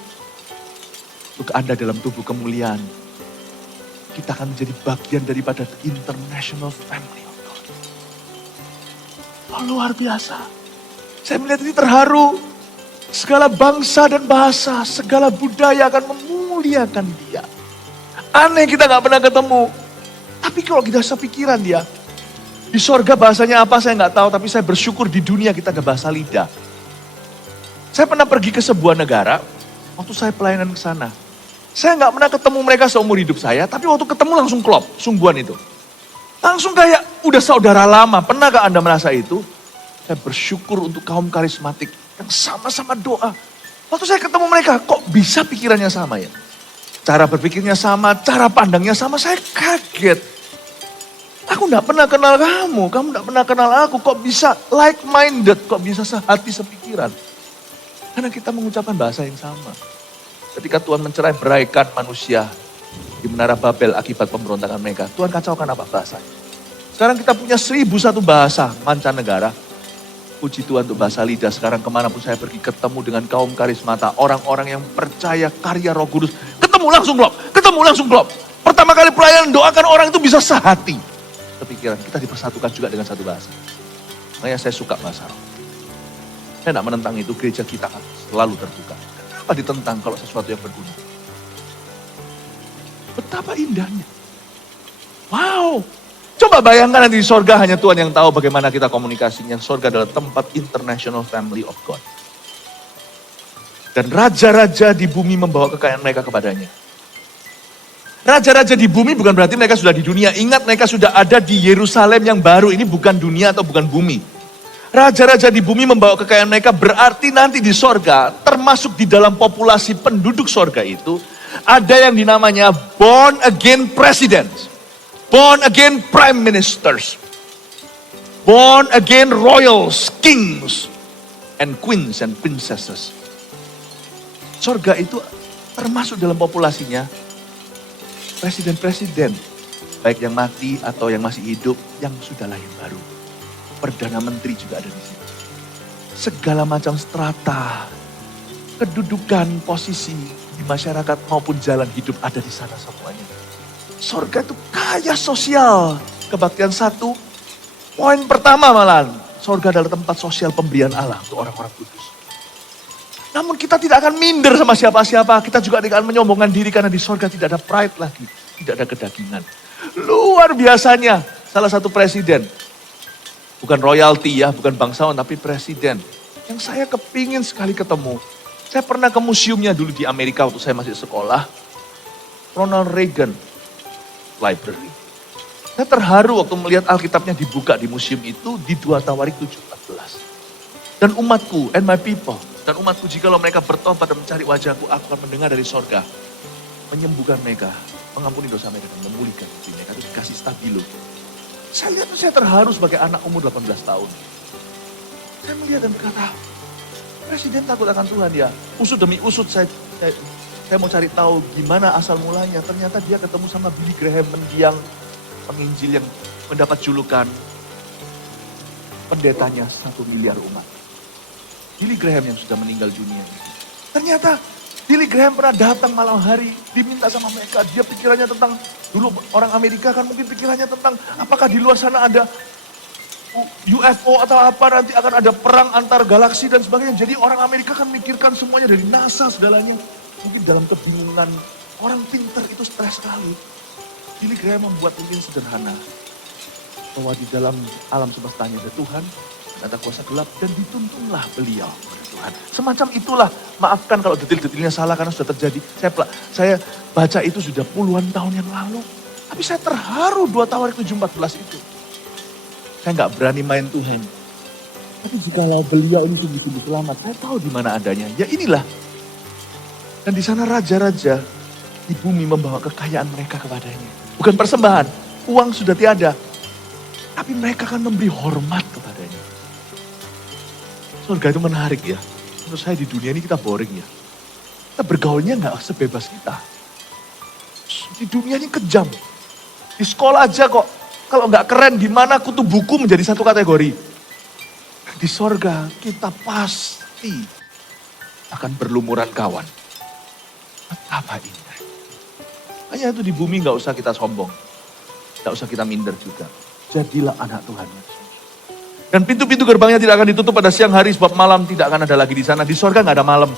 Untuk Anda dalam tubuh kemuliaan, kita akan menjadi bagian daripada the international family of God. Oh, luar biasa. Saya melihat ini terharu. Segala bangsa dan bahasa, segala budaya akan memuliakan Dia. Aneh kita gak pernah ketemu. Tapi kalau kita sepikiran dia, di sorga bahasanya apa saya gak tahu, tapi saya bersyukur di dunia kita ada bahasa lidah. Saya pernah pergi ke sebuah negara, waktu saya pelayanan ke sana. Saya gak pernah ketemu mereka seumur hidup saya, tapi waktu ketemu langsung klop, sungguhan itu. Langsung kayak udah saudara lama, pernah gak Anda merasa itu? Saya bersyukur untuk kaum karismatik yang sama-sama doa. Waktu saya ketemu mereka, kok bisa pikirannya sama ya? Cara berpikirnya sama, cara pandangnya sama, saya kaget. Aku gak pernah kenal kamu gak pernah kenal aku, kok bisa like-minded, kok bisa sehati sepikiran. Karena kita mengucapkan bahasa yang sama. Ketika Tuhan mencerai beraikan manusia di Menara Babel akibat pemberontakan mereka, Tuhan kacaukan apa bahasanya. Sekarang kita punya 1001 bahasa mancanegara. Puji Tuhan untuk bahasa lidah. Sekarang kemanapun saya pergi ketemu dengan kaum karismata, orang-orang yang percaya karya Roh Kudus, ketemu langsung klop. Pertama kali pelayanan doakan orang itu bisa sehati. Kepikiran kita dipersatukan juga dengan satu bahasa. Makanya saya suka bahasa roh. Saya tidak menentang itu, gereja kita kan selalu terbuka. Kenapa ditentang kalau sesuatu yang berguna? Betapa indahnya. Wow. Coba bayangkan nanti di sorga hanya Tuhan yang tahu bagaimana kita komunikasinya. Sorga adalah tempat international family of God. Dan raja-raja di bumi membawa kekayaan mereka kepadanya. Raja-raja di bumi bukan berarti mereka sudah di dunia. Ingat, mereka sudah ada di Yerusalem yang baru. Ini bukan dunia atau bukan bumi. Raja-raja di bumi membawa kekayaan mereka, berarti nanti di sorga, termasuk di dalam populasi penduduk sorga itu, ada yang dinamanya born again presidents, born again prime ministers, born again royals, kings, and queens and princesses. Sorga itu termasuk dalam populasinya presiden-presiden, baik yang mati atau yang masih hidup, yang sudah lahir baru. Perdana Menteri juga ada di sini. Segala macam strata, kedudukan, posisi di masyarakat maupun jalan hidup ada di sana semuanya. Sorga itu kaya sosial. Kebaktian 1, poin pertama malahan. Sorga adalah tempat sosial pemberian Allah untuk orang-orang kudus. Namun kita tidak akan minder sama siapa-siapa. Kita juga tidak akan menyombongkan diri karena di sorga tidak ada pride lagi. Tidak ada kedagingan. Luar biasanya salah satu presiden. Bukan royalty ya, bukan bangsawan, tapi presiden. Yang saya kepingin sekali ketemu. Saya pernah ke museumnya dulu di Amerika waktu saya masih sekolah. Ronald Reagan Library. Saya terharu waktu melihat Alkitabnya dibuka di museum itu di 2 Tawarik 7:14. Dan umatku, and my people. Dan umatku jikalau mereka bertobat dan mencari wajahku, aku akan mendengar dari sorga. Menyembuhkan mereka, mengampuni dosa mereka, dan memulihkan hati mereka. Itu dikasih stabilo. Saya lihat saya terharu sebagai anak umur 18 tahun. Saya melihat dan berkata, presiden takut akan Tuhan ya. Usut demi usut saya mau cari tahu gimana asal mulanya. Ternyata dia ketemu sama Billy Graham, mendiang penginjil yang mendapat julukan pendetanya 1 miliar umat. Billy Graham yang sudah meninggal dunia. Ternyata Billy Graham pernah datang malam hari, diminta sama mereka. Dia pikirannya tentang, dulu orang Amerika kan mungkin pikirannya tentang apakah di luar sana ada UFO atau apa, nanti akan ada perang antar galaksi dan sebagainya. Jadi orang Amerika kan mikirkan semuanya dari NASA segalanya. Mungkin dalam kebingungan, orang pintar itu stres sekali. Billy Graham membuat mungkin sederhana. Bahwa di dalam alam semestanya ada Tuhan, ada kuasa gelap, dan dituntunlah beliau oleh Tuhan. Semacam itulah, maafkan kalau detil-detilnya salah karena sudah terjadi. Saya baca itu sudah puluhan tahun yang lalu. Tapi saya terharu 2 Tawarik 7:14 itu. Saya nggak berani main Tuhan. Tapi jikalau beliau ini sungguh-sungguh selamat, saya tahu di mana adanya. Ya inilah. Dan di sana raja-raja di bumi membawa kekayaan mereka kepadanya. Bukan persembahan, uang sudah tiada. Tapi mereka akan memberi hormat kepadanya. Surga itu menarik ya. Menurut saya di dunia ini kita boring ya. Kita bergaulnya nggak sebebas kita. Di dunia ini kejam. Di sekolah aja kok. Kalau nggak keren gimana kutu buku menjadi satu kategori. Di sorga kita pasti akan berlumuran kawan. Betapa indah. Hanya itu di bumi nggak usah kita sombong. Nggak usah kita minder juga. Jadilah anak Tuhan. Dan pintu-pintu gerbangnya tidak akan ditutup pada siang hari sebab malam tidak akan ada lagi di sana. Di sorga nggak ada malam.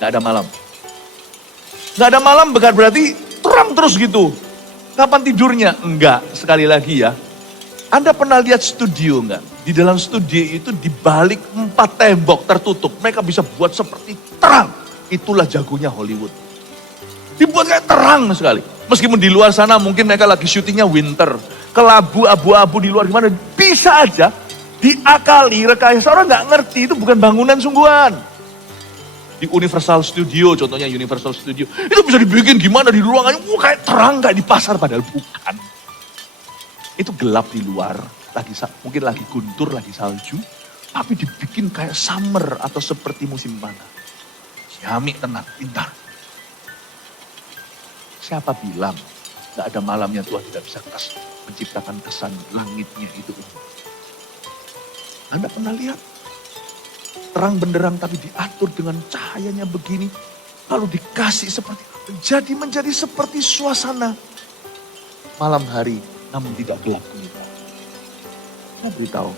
Nggak ada malam. Nggak ada malam bukan berarti terang terus gitu. Kapan tidurnya? Enggak. Sekali lagi ya. Anda pernah lihat studio enggak? Di dalam studio itu di balik 4 tembok tertutup. Mereka bisa buat seperti terang. Itulah jagonya Hollywood. Dibuat kayak terang sekali. Meskipun di luar sana mungkin mereka lagi syutingnya winter. Kelabu, abu-abu di luar gimana. Bisa aja diakali rekayasa. Orang nggak ngerti itu bukan bangunan sungguhan. Di Universal Studio, contohnya Universal Studio. Itu bisa dibikin gimana di ruangannya. Kayak terang, kayak di pasar padahal bukan. Itu gelap di luar. Mungkin lagi guntur, lagi salju. Tapi dibikin kayak summer atau seperti musim panas. Ciamik tenang, pintar. Siapa bilang gak ada malamnya Tuhan tidak bisa menciptakan kesan langitnya itu. Anda pernah lihat? Terang benderang tapi diatur dengan cahayanya begini. Lalu dikasih seperti jadi menjadi seperti suasana malam hari namun tidak gelap gulita. Saya beritahu,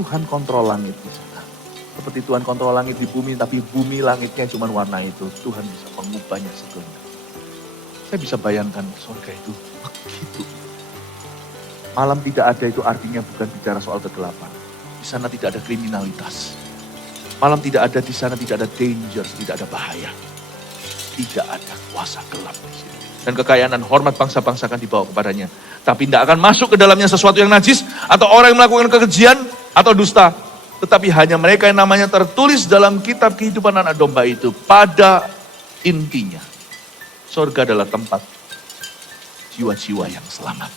Tuhan kontrol langit di sana. Seperti Tuhan kontrol langit di bumi, tapi bumi langitnya cuma warna itu. Tuhan bisa mengubahnya sekelilingnya. Saya bisa bayangkan surga itu begitu. Malam tidak ada itu artinya bukan bicara soal kegelapan. Di sana tidak ada kriminalitas. Malam tidak ada, di sana tidak ada danger, tidak ada bahaya. Tidak ada kuasa gelap di sini. Dan kekayaan dan hormat bangsa-bangsa akan dibawa kepadanya. Tapi tidak akan masuk ke dalamnya sesuatu yang najis, atau orang yang melakukan kekejian, atau dusta. Tetapi hanya mereka yang namanya tertulis dalam kitab kehidupan anak domba itu. Pada intinya, surga adalah tempat jiwa-jiwa yang selamat.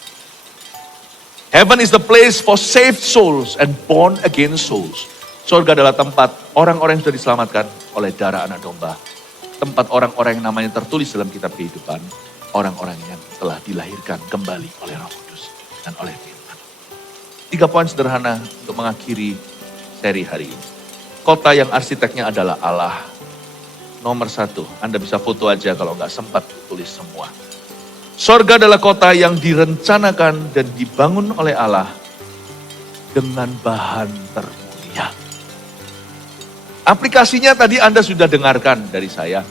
Heaven is the place for saved souls and born again souls. Surga adalah tempat orang-orang yang sudah diselamatkan oleh darah anak domba. Tempat orang-orang yang namanya tertulis dalam kitab kehidupan. Orang-orang yang telah dilahirkan kembali oleh Roh Kudus dan oleh firman. 3 poin sederhana untuk mengakhiri seri hari ini. Kota yang arsiteknya adalah Allah. Nomor 1, Anda bisa foto aja kalau nggak sempat tulis semua. Sorga adalah kota yang direncanakan dan dibangun oleh Allah dengan bahan termulia. Aplikasinya tadi Anda sudah dengarkan dari saya.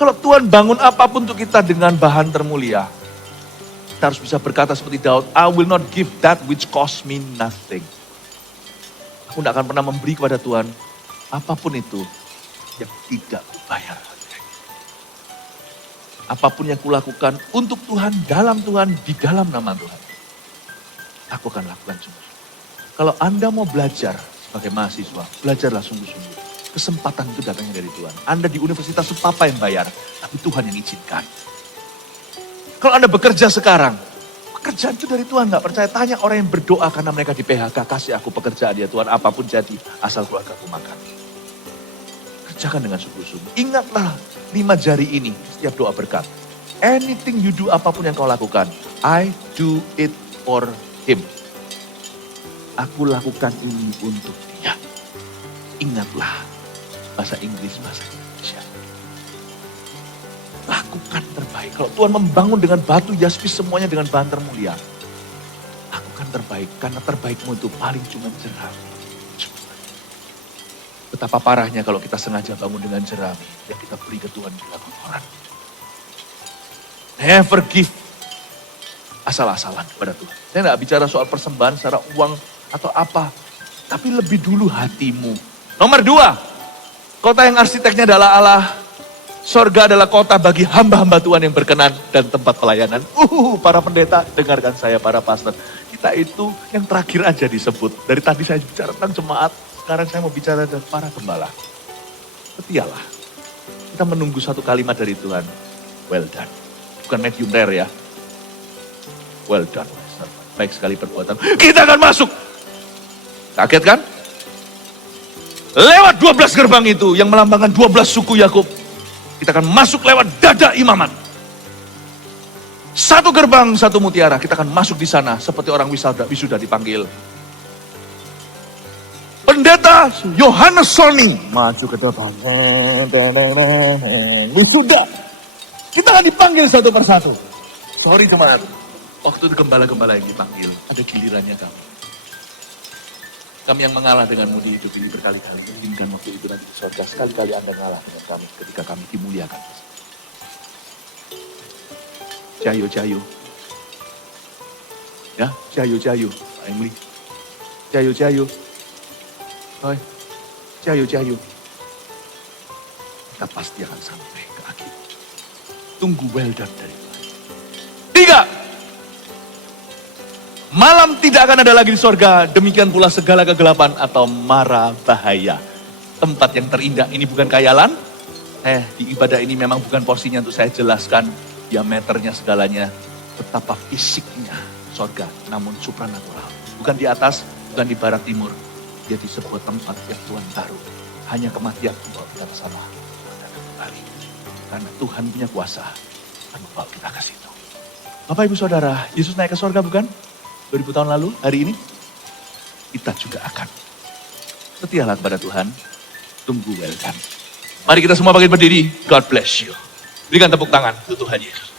Kalau Tuhan bangun apapun untuk kita dengan bahan termulia, kita harus bisa berkata seperti Daud, I will not give that which cost me nothing. Aku tidak akan pernah memberi kepada Tuhan apapun itu yang tidak kubayar. Apapun yang kulakukan untuk Tuhan, dalam Tuhan, di dalam nama Tuhan. Aku akan lakukan semua. Kalau Anda mau belajar sebagai mahasiswa, belajarlah sungguh-sungguh. Kesempatan itu datangnya dari Tuhan. Anda di universitas itu papa yang bayar, tapi Tuhan yang izinkan. Kalau Anda bekerja sekarang, pekerjaan itu dari Tuhan. Gak percaya, tanya orang yang berdoa karena mereka di PHK. Kasih aku pekerjaan ya Tuhan, apapun jadi, asal keluarga aku makan. Kerjakan dengan sungguh-sungguh. Ingatlah 5 jari ini setiap doa berkat. Anything you do, apapun yang kau lakukan, I do it for Him. Aku lakukan ini untuk dia. Ingatlah bahasa Inggris, bahasa Indonesia. Lakukan terbaik. Kalau Tuhan membangun dengan batu jaspis semuanya dengan bahan termulia. Lakukan terbaik karena terbaikmu itu paling cuma jerami. Betapa parahnya kalau kita sengaja bangun dengan jerami yang kita beri ke Tuhan juga kotoran. Never give asal-asalan kepada Tuhan. Saya tidak bicara soal persembahan secara uang atau apa. Tapi lebih dulu hatimu. Nomor 2, kota yang arsiteknya adalah Allah. Sorga adalah kota bagi hamba-hamba Tuhan yang berkenan dan tempat pelayanan. Para pendeta, dengarkan saya, para pastor. Kita itu yang terakhir aja disebut. Dari tadi saya bicara tentang jemaat, sekarang saya mau bicara tentang para gembala. Setialah. Kita menunggu satu kalimat dari Tuhan. Well done. Bukan medium rare ya. Well done. Baik sekali perbuatan. Kita akan masuk. Kaget kan? Lewat 12 gerbang itu yang melambangkan 12 suku Yakub. Kita akan masuk lewat dada imamat. Satu gerbang, satu mutiara. Kita akan masuk di sana seperti orang wisuda dipanggil. Pendeta Yohanes Sony maju ke depan. Wisuda. Kita akan dipanggil satu persatu. Sorry teman. Waktu itu gembala-gembala yang dipanggil, ada gilirannya kami. Kami yang mengalah denganmu di hidup ini berkali-kali. Inginkan waktu itu nanti di surga. Sekali-kali Anda ngalah dengan kami ketika kami dimuliakan. Jayu-jayu. Ya, jayu-jayu. Pak Emily. Jayu-jayu. Oi. Jayu-jayu. Kita pasti akan sampai ke akhir. Tunggu well done dari Tuhan. 3. Malam tidak akan ada lagi di sorga, demikian pula segala kegelapan atau mara bahaya. Tempat yang terindah ini bukan khayalan. Di ibadah ini memang bukan porsinya untuk saya jelaskan diameternya segalanya. Betapa fisiknya sorga, namun supranatural. Bukan di atas, bukan di barat timur. Dia di sebuah tempat yang Tuhan taruh. Hanya kematian membawa kita bersama. Kembali. Karena Tuhan punya kuasa, akan membawa kita ke situ. Bapak Ibu Saudara, Yesus naik ke sorga bukan? 2000 tahun lalu, hari ini, kita juga akan. Setialah kepada Tuhan, tunggu well done. Mari kita semua bangkit berdiri, God bless you. Berikan tepuk tangan untuk Tuhan Yesus.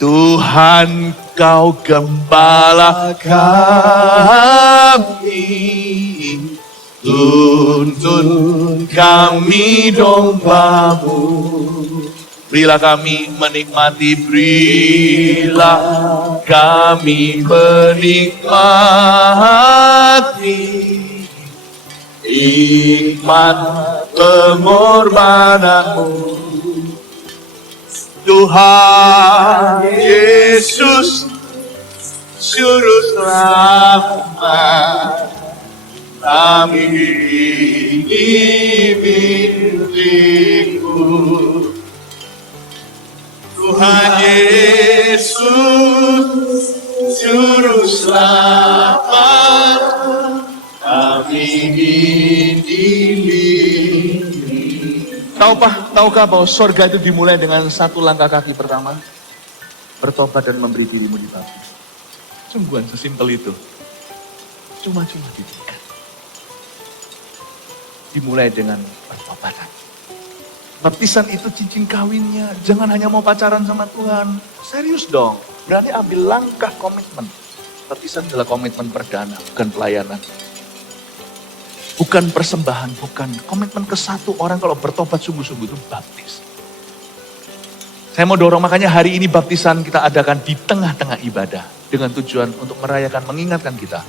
Tuhan kau gembala kami, tuntun kami domba-Mu. Berilah kami menikmati, berilah kami menikmati hikmat pengorbanan-Mu. Tuhan Yesus, Juru Selamat, kami ini milik-Mu. Tuhan Yesus, Juru Selamat, kami dididik. Tahukah bahwa sorga itu dimulai dengan satu langkah kaki pertama? Bertobat dan memberi dirimu dibaptis. Sungguhan sesimpel itu. Cuma-cuma dididik. Dimulai dengan pertobatan. Baptisan itu cincin kawinnya. Jangan hanya mau pacaran sama Tuhan. Serius dong. Berani ambil langkah komitmen. Baptisan adalah komitmen perdana, bukan pelayanan. Bukan persembahan, bukan. Komitmen ke satu orang kalau bertobat sungguh-sungguh itu baptis. Saya mau dorong, makanya hari ini baptisan kita adakan di tengah-tengah ibadah. Dengan tujuan untuk merayakan, mengingatkan kita.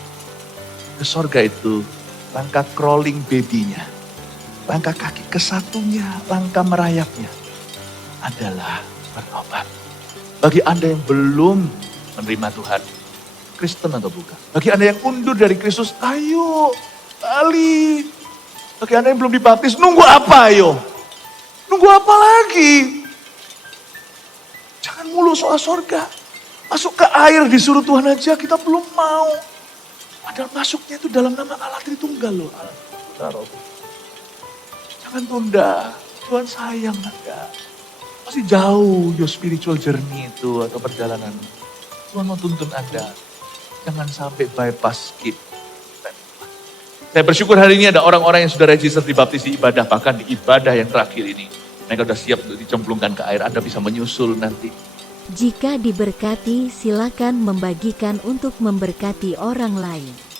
Ke sorga itu langkah crawling baby-nya. Langkah kaki kesatunya, langkah merayapnya adalah bertobat. Bagi Anda yang belum menerima Tuhan, Kristen atau bukan. Bagi Anda yang undur dari Kristus, ayo, balik. Bagi Anda yang belum dibaptis, nunggu apa ayo? Nunggu apa lagi? Jangan mulu soal sorga. Masuk ke air disuruh Tuhan aja, kita belum mau. Padahal masuknya itu dalam nama Allah Tritunggal loh. Jangan tunda, Tuhan sayang Anda. Masih jauh your spiritual journey itu atau perjalanan. Tuhan mau tuntun Anda. Jangan sampai bypass skip. Saya bersyukur hari ini ada orang-orang yang sudah register di baptisi ibadah, bahkan di ibadah yang terakhir ini. Mereka sudah siap untuk dicemplungkan ke air, Anda bisa menyusul nanti. Jika diberkati, silakan membagikan untuk memberkati orang lain.